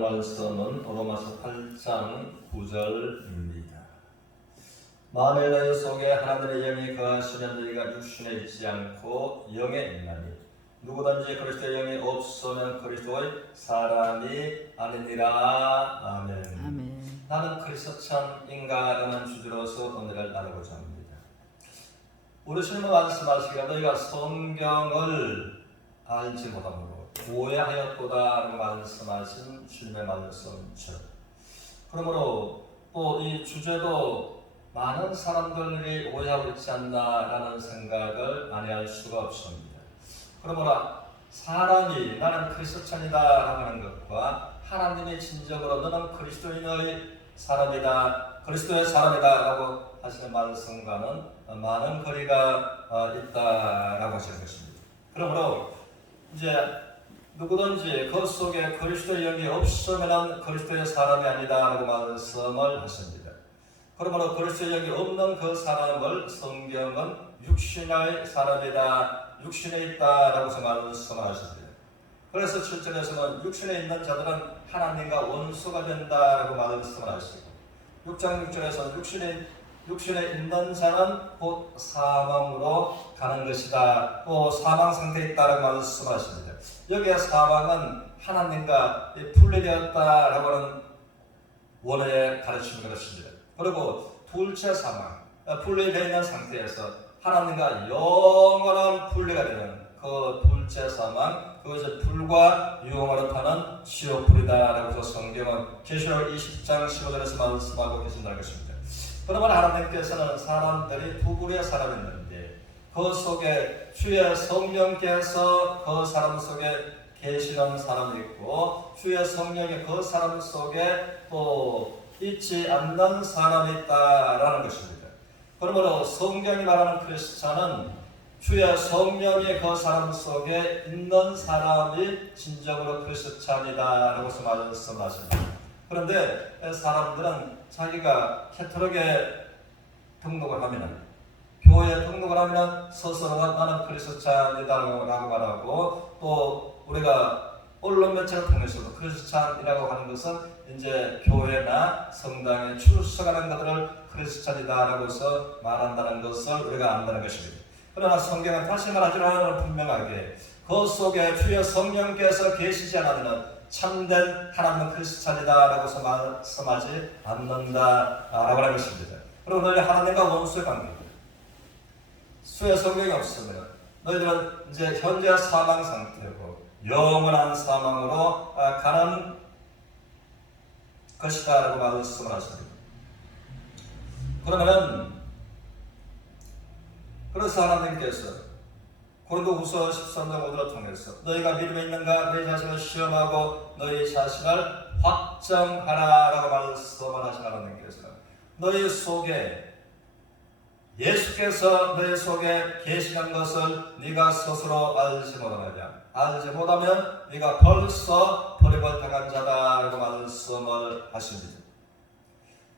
말씀은 로마서 8장 9절입니다. 만일 너희 속에 하나님의 영이 거하시면 너희가 육신에 있지 않고 영에 있나니 누구든지 그리스도의 영이 없으면 그리스도의 사람이 아니니라. 아멘. 아멘. 나는 그리스도찬인가라는 주제로서 오늘을 나누고자 합니다. 우리 주님은 말씀하시기를 너희가 성경을 알지 못함으로 오해하였도다라고 말씀하신 주님의 말씀이죠. 그러므로 또 이 주제도 많은 사람들이 오해하고 있지 않나라는 생각을 아니할 수가 없습니다. 그러므로 사람이 나는 그리스도찬이다라고 하는 것과 하나님이 진정으로 너는 그리스도인의 사람이다, 그리스도의 사람이다라고 하시는 말씀과는 많은 거리가 있다라고 하시는 것입니다. 그러므로 이제 누구든지 그 속에 그리스도의 영이 없으면 그리스도의 사람이 아니다라고 말씀을 하십니다. 그러므로 그리스도의 영이 없는 그 사람을 성경은 육신의 사람이다, 육신에 있다라고 말씀을 하십니다. 그래서 7절에서는 육신에 있는 자들은 하나님과 원수가 된다라고 말씀을 하시고 6장 6절에서는 육신에 있는 자는 곧 사망으로 가는 것이다, 또 사망 상태에 있다라고 말씀하십니다. 여기에 사망은 하나님과 분리되었다라고 하는 원어의 가르침을 그렇습니다. 그리고 둘째 사망, 분리되어 있는 상태에서 하나님과 영원한 분리가 되는 그 둘째 사망, 그것이 불과 유황으로 타는 지옥불이다라고 성경은 계시록 20장 15절에서 말씀하고 계신다는 것입니다. 그러면 하나님께서는 사람들이 두 부류의 사람이 있는데 그 속에 주의 성령께서 그 사람 속에 계시는 사람이 있고 주의 성령이 그 사람 속에 또 있지 않는 사람이 있다라는 것입니다. 그러므로 성경이 말하는 크리스찬은 주의 성령이 그 사람 속에 있는 사람이 진정으로 크리스찬이다라고 말씀하십니다. 그런데 사람들은 자기가 캐톨릭에 등록을 하면, 교회에 등록을 하면 스스로가 나는 크리스찬이다라고 말하고, 또 우리가 언론 매체를 통해서도 크리스찬이라고 하는 것은 이제 교회나 성당에 출석하는 것들을 크리스찬이다라고 해서 말한다는 것을 우리가 안다는 것입니다. 그러나 성경은 다시 말하지만 분명하게 그 속에 주의 성령께서 계시지 않으면 참된 하나님은 크리스찬이다라고 말씀하지 않는다라고 하는 것입니다. 그리고 너희 하나님과 원수의 관계입니다. 주의 성령이 없으면 너희들은 이제 현재 사망 상태고 영원한 사망으로 가는 것이다라고 말씀을 하십니다. 그래서 하나님께서 고린도후서 13장 5절을 통해서 너희가 믿음에 있는가 너희 자신을 시험하고 너희 자신을 확정하라라고 말씀을 하신 하나님께서 너희 속에 예수께서 너희 속에 계시는 것을 네가 스스로 알지 못하느냐, 알지 못하면 네가 벌써 버림을 당한 자다라고 말씀을 하십니다.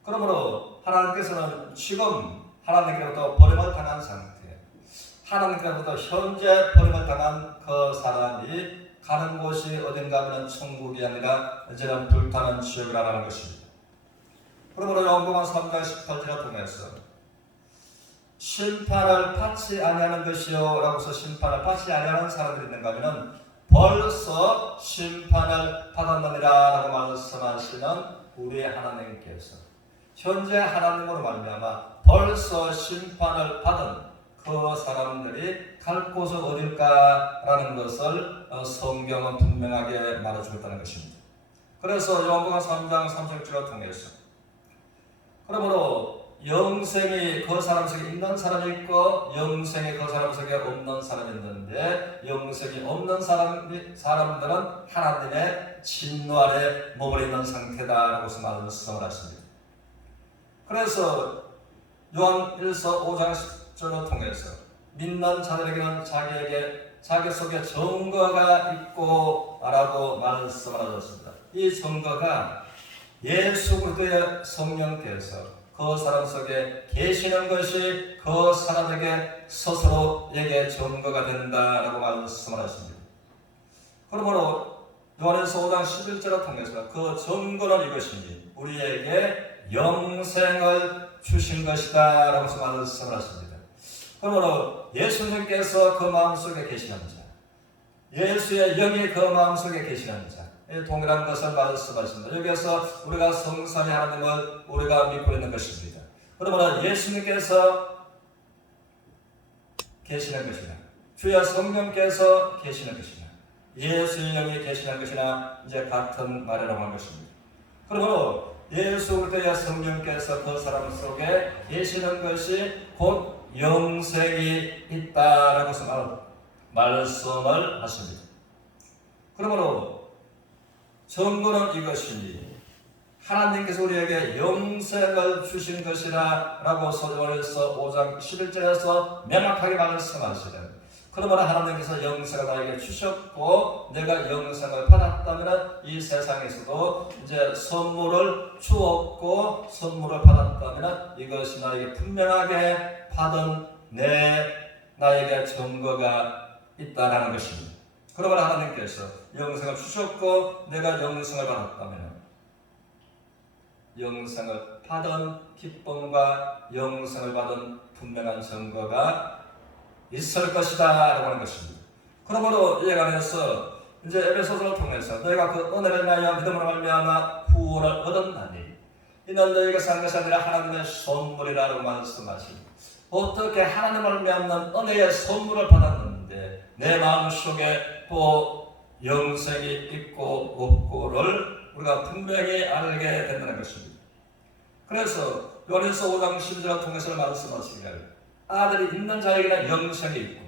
그러므로 하나님께서는 지금 하나님께로부터 버림을 당한 상태, 하나님께로부터 현재 버림을 당한 그 사람이 가는 곳이 어딘가 하면 천국이 아니라 이제는 불타는 지옥이라는 것입니다. 그러므로 요한복음 3장 18절을 통해서 심판을 받지 아니하는 것이요 라고서 심판을 받지 아니하는 사람들이 있는가 하면 벌써 심판을 받았느니라 라고 말씀하시는 우리 하나님께서 현재 하나님으로 말미암아 벌써 심판을 받은 그 사람들이 갈 곳은 어딜까라는 것을 성경은 분명하게 말해주고 있다는 것입니다. 그래서 요한복음 3장 36절을 통해서 그러므로 영생이 그 사람 속에 있는 사람이 있고 영생이 그 사람 속에 없는 사람이 있는데 영생이 없는 사람들은 하나님의 진노 아래 머무르는 상태다라고 말씀을 하십니다. 그래서 요한 1서 5장 10절을 통해서 믿는 자들에게는 자기 속에 증거가 있고 라고 말씀을 하셨습니다. 이 증거가 예수 그리스도의 성령께서 그 사람 속에 계시는 것이 그 사람에게 스스로에게 증거가 된다라고 말씀을 하십니다. 그러므로 요한에서 5장 11절을 통해서 그 증거는 이것이니 우리에게 영생을 주신 것이다 라고 말씀을 하십니다. 그러므로 예수님께서 그 마음속에 계시는 자, 예수의 영이 그 마음속에 계시는 자, 동일한 것을 말씀하십니다. 여기에서 우리가 성삼위 하나님을 우리가 믿고 있는 것입니다. 그러므로 예수님께서 계시는 것이나 주의 성령께서 계시는 것이나 예수의 영이 계시는 것이나 이제 같은 말이라고 하는 것입니다. 그러므로 예수 그리스도의 성령께서 그 사람 속에 계시는 것이 곧 영생이 있다라고 말씀을 하십니다. 그러므로 증거는 이것이니 하나님께서 우리에게 영생을 주신 것이라 라고 요한에서 5장 11절에서 명확하게 말씀하시는, 그러므로 하나님께서 영생을 나에게 주셨고 내가 영생을 받았다면 이 세상에서도 이제 선물을 주었고 선물을 받았다면 이것이 나에게 분명하게 받은 나에게 증거가 있다라는 것입니다. 그러므로 하나님께서 영생을 주셨고 내가 영생을 받았다면 영생을 받은 기쁨과 영생을 받은 분명한 증거가 있을 것이다 라고 하는 것입니다. 그러므로 이에 관해서 이제 에베소서를 통해서 너희가 그 은혜를 인하여 믿음으로 말미암아 구원을 얻었나니 이는 너희가 산 것이 아니라 하나님의 선물이라고 말씀하십니다. 어떻게 하나님을 믿는 은혜의 선물을 받았는데 내 마음속에 또 영생이 있고 없고를 우리가 분명히 알게 된다는 것입니다. 그래서 요한에서 5장 12절을 통해서 말씀하시기를 아들이 있는 자에게는 영생이 있고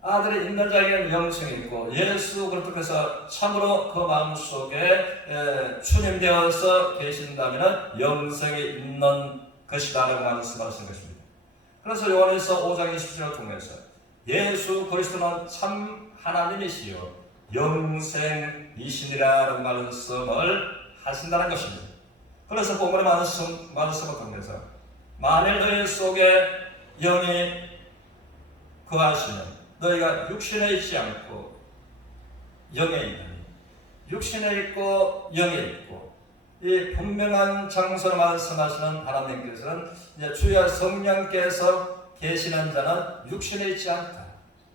아들이 있는 자에게는 영생이 있고 예수 그리스도께서 참으로 그 마음속에 주님되어서 계신다면 영생이 있는 것이다 라고 말씀하신 것입니다. 그래서 요한에서 5장 20절을 통해서 예수 그리스도는 참 하나님이시요 영생이시니라 라고 말씀을 하신다는 것입니다. 그래서 본문의 말씀을 통해서 만일 너희 속에 영이 거하시면 너희가 육신에 있지 않고 영에 있나니 육신에 있고 영에 있고 이 분명한 장소를 말씀하시는 하나님께서는 이제 주의 성령께서 계시는 자는 육신에 있지 않다.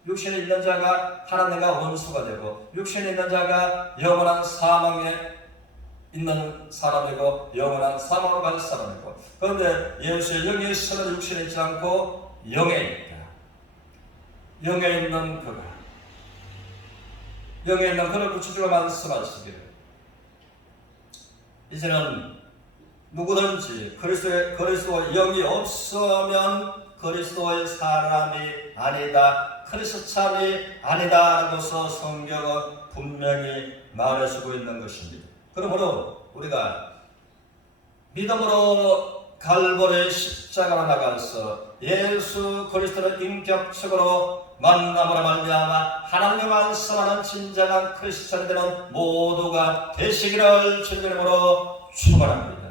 육신에 있는 자가 하나님과 원수가 되고 육신에 있는 자가 영원한 사망에 있는 사람이고 영원한 사망으로 갈 사람이고, 그런데 예수의 영이 있으면 육신에 있지 않고 영에 있다. 영에 있는 그가 영에 있는 그를 구체적으로 말씀하시기를 이제는 누구든지 그리스도의 영이 없으면 그리스도의 사람이 아니다, 그리스도 참이 아니다 라고서 성경은 분명히 말해주고 있는 것입니다. 그러므로 우리가 믿음으로 갈보리 십자가로 나가서 예수 그리스도를 인격적으로 만남으로 말미암아 하나님의 말씀하는 진정한 크리스천이 되는 모두가 되시기를 주님으로 축원합니다.